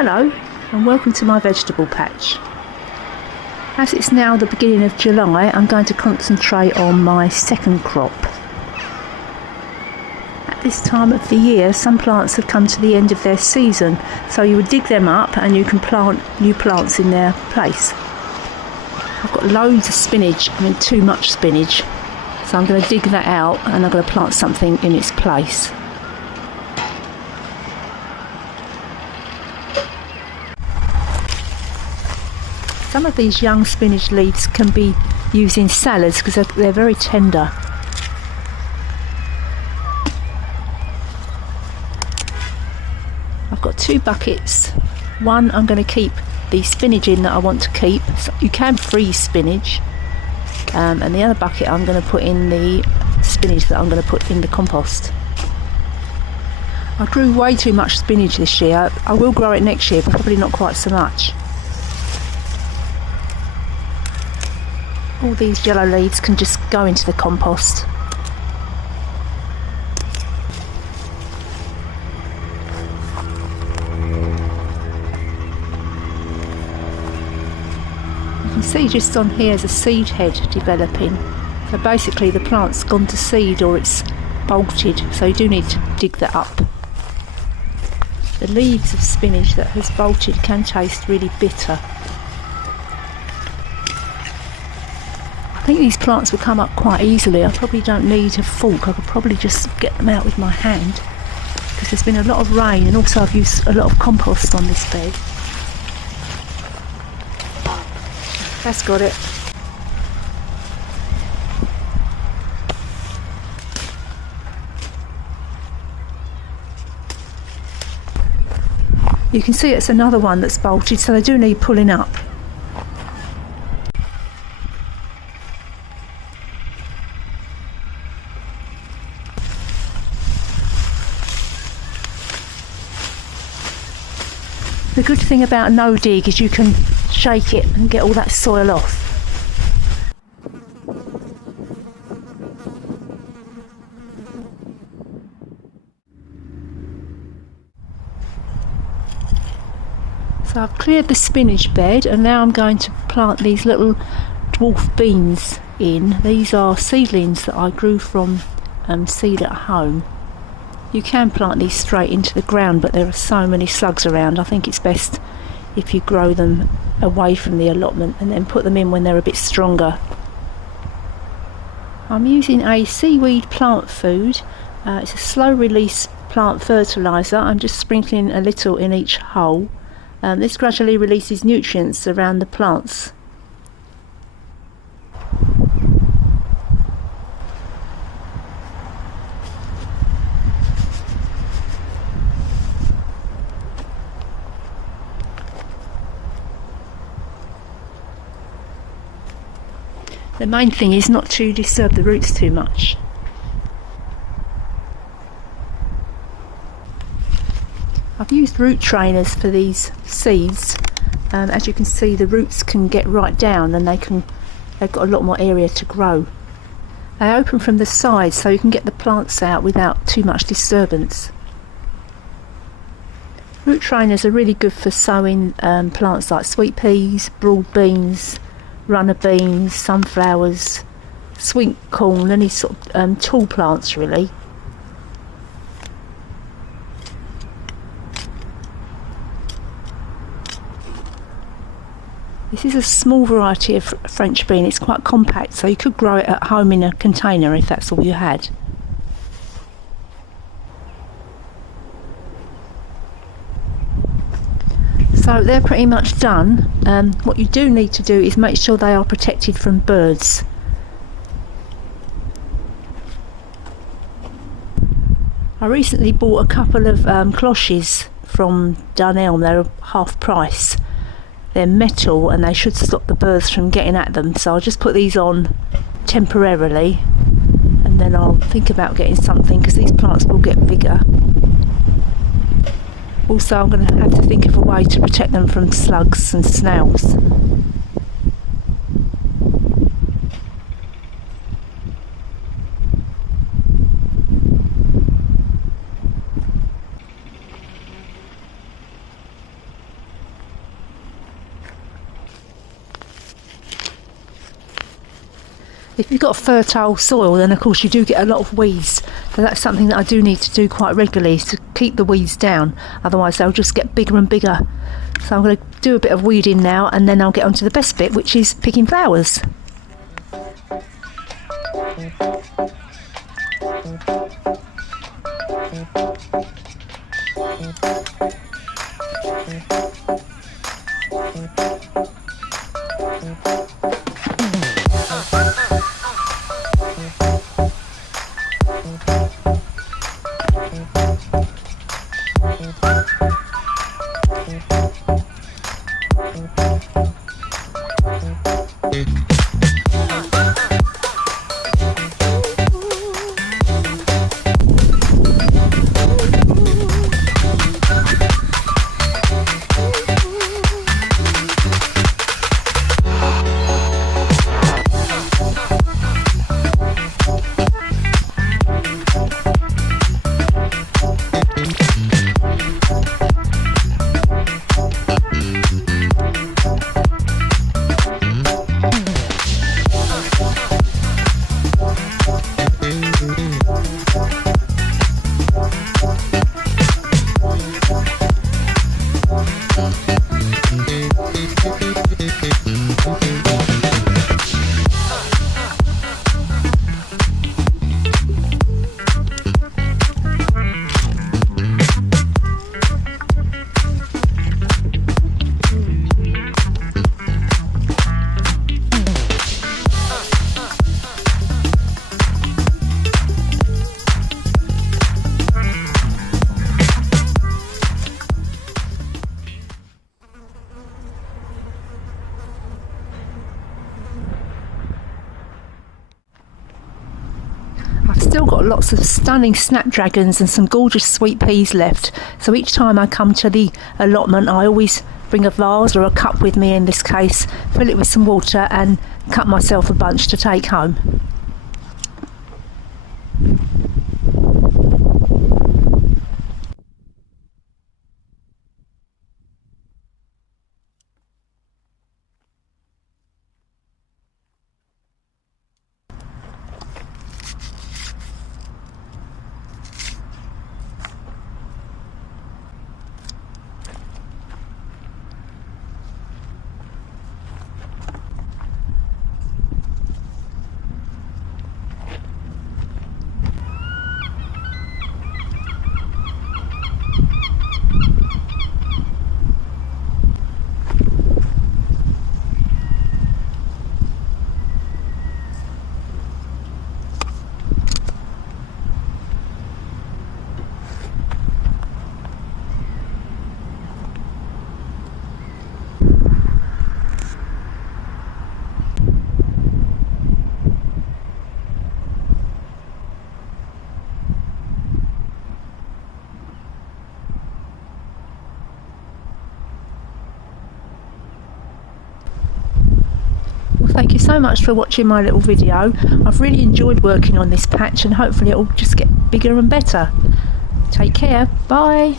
Hello and welcome to my vegetable patch. As it's now the beginning of July, I'm going to concentrate on my second crop. At this time of the year, some plants have come to the end of their season, so you would dig them up and you can plant new plants in their place. I've got loads of spinach, too much spinach, so I'm going to dig that out and I'm going to plant something in its place. Some of these young spinach leaves can be used in salads because they're very tender. I've got 2 buckets. One I'm going to keep the spinach in that I want to keep. So you can freeze spinach. And the other bucket I'm going to put in the spinach that I'm going to put in the compost. I grew way too much spinach this year. I will grow it next year, but probably not quite so much. All these yellow leaves can just go into the compost. You can see just on here is a seed head developing. So basically the plant's gone to seed or it's bolted, so you do need to dig that up. The leaves of spinach that has bolted can taste really bitter. I think these plants will come up quite easily. I probably don't need a fork. I could probably just get them out with my hand because there's been a lot of rain and also I've used a lot of compost on this bed. That's got it. You can see it's another one that's bolted, so they do need pulling up. The good thing about no dig is you can shake it and get all that soil off. So I've cleared the spinach bed and now I'm going to plant these little dwarf beans in. These are seedlings that I grew from seed at home. You can plant these straight into the ground, but there are so many slugs around. I think it's best if you grow them away from the allotment and then put them in when they're a bit stronger. I'm using a seaweed plant food. It's a slow release plant fertiliser. I'm just sprinkling a little in each hole. This gradually releases nutrients around the plants. The main thing is not to disturb the roots too much. I've used root trainers for these seeds. As you can see, the roots can get right down and they've got a lot more area to grow. They open from the sides so you can get the plants out without too much disturbance. Root trainers are really good for sowing plants like sweet peas, broad beans, runner beans, sunflowers, sweet corn, any sort of tall plants really. This is a small variety of French bean. It's quite compact, so you could grow it at home in a container if that's all you had. So they're pretty much done. What you do need to do is make sure they are protected from birds. I recently bought a couple of cloches from Dunelm. They're half price. They're metal and they should stop the birds from getting at them, so I'll just put these on temporarily and then I'll think about getting something because these plants will get bigger. Also, I'm going to have to think of a way to protect them from slugs and snails. If you've got fertile soil, then of course you do get a lot of weeds. So that's something that I do need to do quite regularly, is to keep the weeds down. Otherwise they'll just get bigger and bigger. So I'm going to do a bit of weeding now, and then I'll get on to the best bit, which is picking flowers. Still got lots of stunning snapdragons and some gorgeous sweet peas left, so each time I come to the allotment I always bring a vase or a cup with me in this case, fill it with some water and cut myself a bunch to take home. Thank you so much for watching my little video. I've really enjoyed working on this patch and hopefully it will just get bigger and better. Take care. Bye.